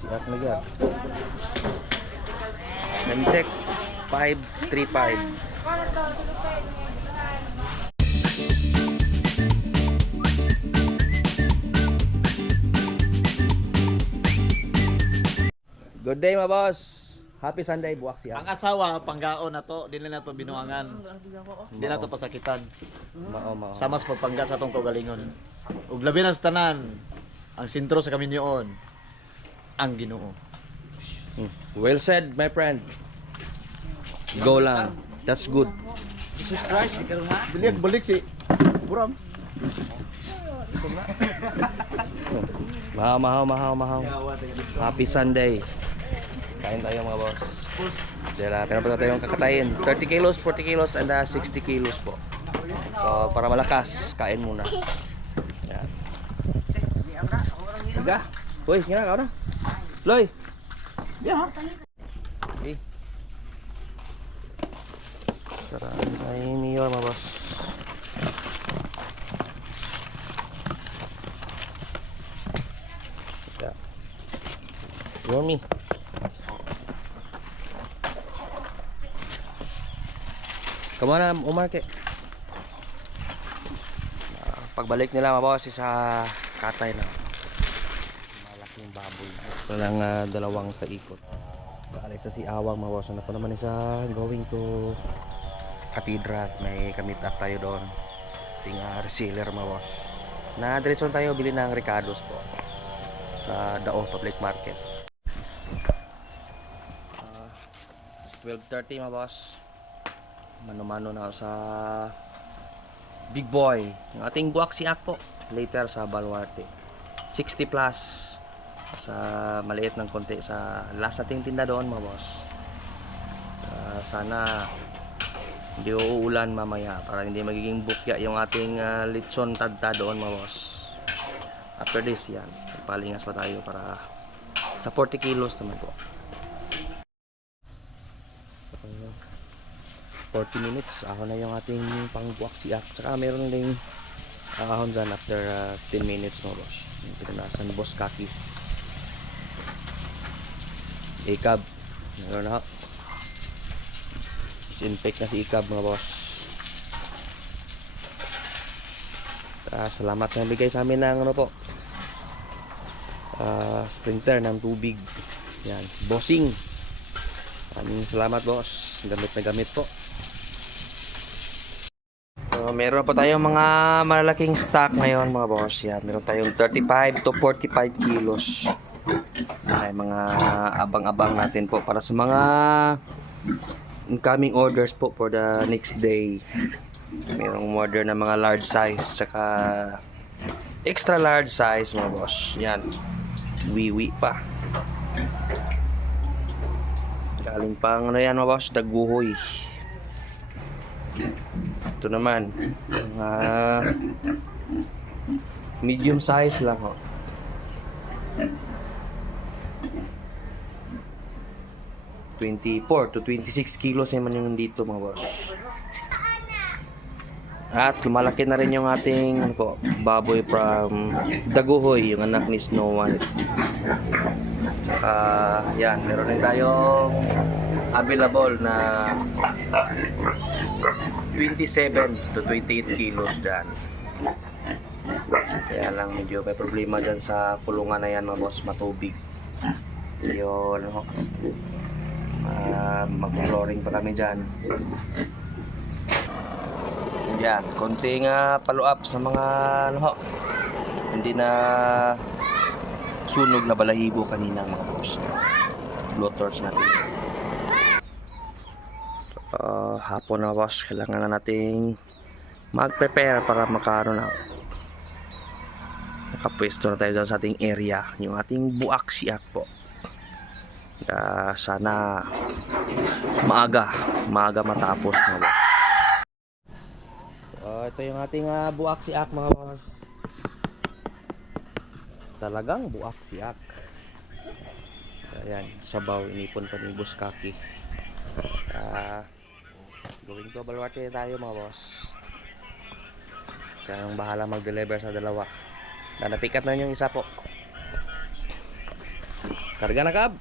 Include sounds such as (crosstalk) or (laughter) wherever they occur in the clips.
Siak na yan. Time check. 5.35. Good day, my boss. Happy Sunday, buwak siya. Ang asawa, panggaon na to, dili na to binuangan. Hindi na to pasakitan. Mao, mao. Sama sa pagpangga sa atong kaugalingon. Ug labi na sa tanan, ang sentro sa kaminyoon, ang Ginoo. Hmm. Well said, my friend. Go lang. That's good. Jesus Christ, di karon na. Dili balik si Buram. Mahaw, mahaw, mahaw, mahaw. Happy Sunday. Kain tayo mga boss. Dila, pero pa tayong kakatayin. 30 kilos, 40 kilos, and uh, 60 kilos po. So, para malakas, kain muna. Yan. Higa. Uy, nga ka na. Loy. Yeah. Okay. Saraan tayo mayor mga boss. Yummy. Come on na, umarke. Pagbalik nila mga boss sa katay na malaking baboy. Ito lang ah, dalawang kaikot. Kaalis sa si Awang. Ano pa naman isa going to Cathedral. May kamit up tayo doon. Ting uh, reseller mga boss. Na diretso tayo bili ng Ricardo's po. Sa Dao Public Market. Ah, 12.30 mga boss mano-mano na ako sa Big Boy yung ating buwak si Akpo later sa Baluarte 60 plus sa maliit ng konti sa last nating tinda doon mga boss. Ah, sana hindi uulan mamaya para hindi magiging bukya yung ating ah, lechon tadta doon mga boss. After this yan palingas pa tayo para sa 40 kilos naman po. 40 minutes ahon na yung ating pangbuwak siyak tsaka meron ding ahon dyan after uh, 10 minutes mga boss. Pinanasan boss kaki ikab. Meron na disinfect na si ikab mga boss. Ah, salamat na bigay sa amin ng ano po? Ah, sprinter ng tubig. Yan. Bossing. Maraming salamat boss. Gamit na gamit po. So, meron pa tayong mga malalaking stock ngayon mga boss. Yan, meron tayong 35 to 45 kilos. Ay, mga abang-abang natin po para sa mga incoming orders po for the next day. Merong order na mga large size saka extra large size mga boss. Yan. Wiwi pa. Galing pang ano yan mga boss, daguhoy. Ito naman, mga medium size lang ho. Twenty-four to 26 kilos naman yung dito mga boss. At lumalaki na rin yung ating ano po, baboy from Daguhoy, yung anak ni Snow White. Saka, yan, meron rin tayong available na 27 to 28 kilos dyan. Kaya lang medyo may problema dyan sa kulungan na yan mga boss, matubig. Yun, ano, uh, mag-flooring pa kami dyan. Yan, konting uh, follow up sa mga ano hindi na sunog na balahibo kanina mga boss. Blowtorch natin. Uh, hapon na boss, kailangan na nating mag-prepare para makaano na nakapwesto na tayo sa ating area yung ating buak siak po Kaya sana maaga maaga matapos mga boss so, ito yung ating uh, buak siak mga boss talagang buak siak ayan sabaw inipon pa ni Boss Kaki ah Going to Baluarte tayo mga boss. Siya ang bahala mag-deliver sa dalawa. Na na yung isa po. Karga na kab.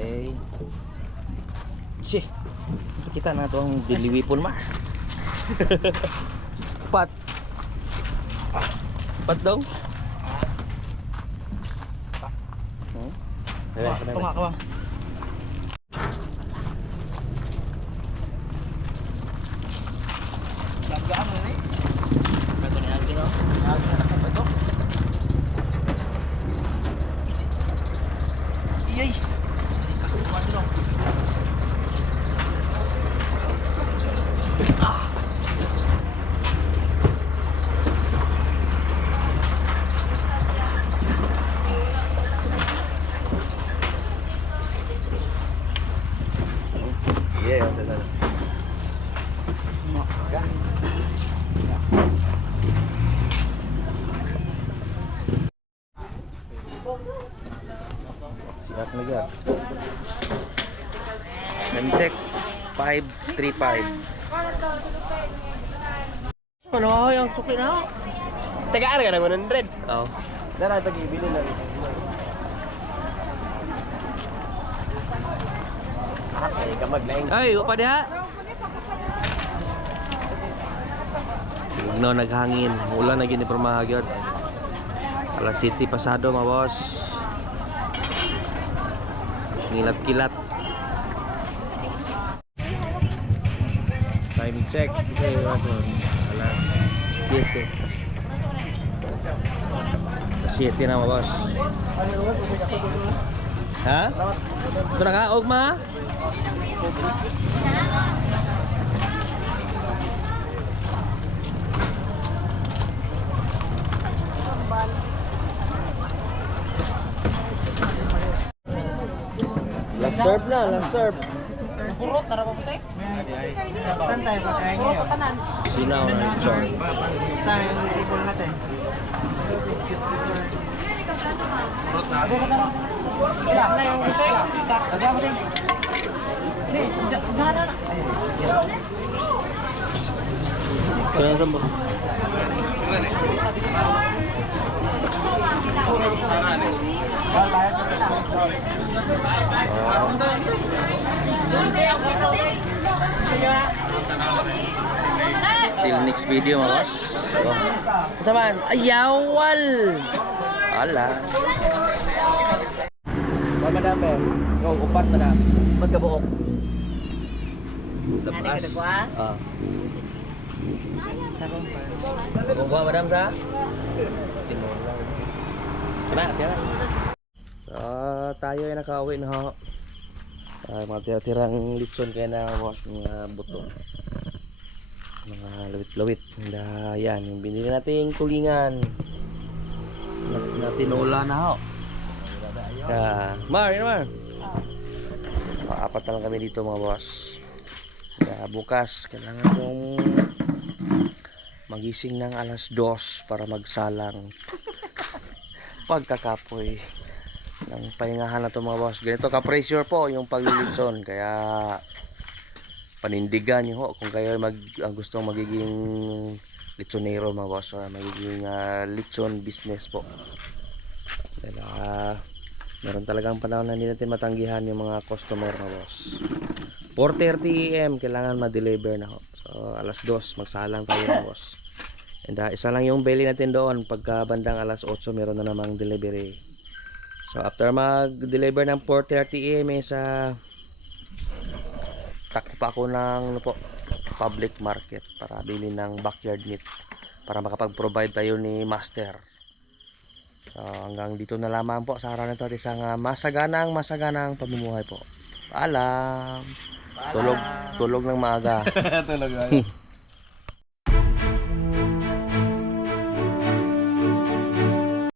Okay. Si. Kita na to ang diliwipon ma. (laughs) Pat. Pat daw. Hmm? Tunga ka ba? Langgaan mo ni. Kato ni Alvin no. Alvin na sa ito. Iyay. Yeah, yeah, yeah. Sikat na yan. Time check. 5.35. Ano ako yung sukli na? Tagaan ka ng 100. Oo. Dara tagi bili na rin. Ay, kamag laing. Ay, upa diha. No, naghangin. Ulan na gini permahagyot. Alas City pasado mga boss. Kilat-kilat. Time check. Okay, ano? Alas 7. Alas 7 na mga boss. Ha? Ito na ka, Ogma? Last serve na, last serve. Purot na po tayo. Saan tayo pagkain ngayon? Sinaw na lechon. Saan yung table natin? Wala na yung gusto. Lagyan mo din. Hindi, dyan na. Kaya saan ba? Till next video mga boss. So, saman? Ayawal! Ala. Ba madam eh. Go, upat madam. Upat ka buok. Tapas. Ah. Kung ba madam sa? Timon lang. Kana, tira. So, tayo ay nakauwi na ho. Uh, mga tira-tirang litson kaya na boss mga buto. Mga lawit-lawit. Na, yan, yung binili nating tulingan. Nat- Natinula na ho. Yeah. Mar, yun Mar. So, apat na lang kami dito mga boss. Kaya bukas, kailangan kong magising ng alas dos para magsalang (laughs) pagkakapoy ng pahingahan na to mga boss. Ganito ka-pressure po yung paglilitson. Kaya panindigan nyo ho kung kayo mag, ang gustong magiging litsonero mga boss. ah, magiging ah, litson business po. Dahil ah, meron talagang panahon na hindi natin matanggihan yung mga customer mga boss. 4.30 am kailangan ma-deliver na ho. So alas 2 magsalang tayo mga boss. And ah, isa lang yung belly natin doon pagka bandang alas 8 meron na namang delivery. So after mag-deliver ng 4.30 am is ah, takbo pa ako ng ano po, public market para bili ng backyard meat para makapag-provide tayo ni master. So hanggang dito na lamang po sa araw na ito at isang ah, masaganang masaganang pamumuhay po. Paalam. Tulog tulog ng maaga. (laughs) Tulog na.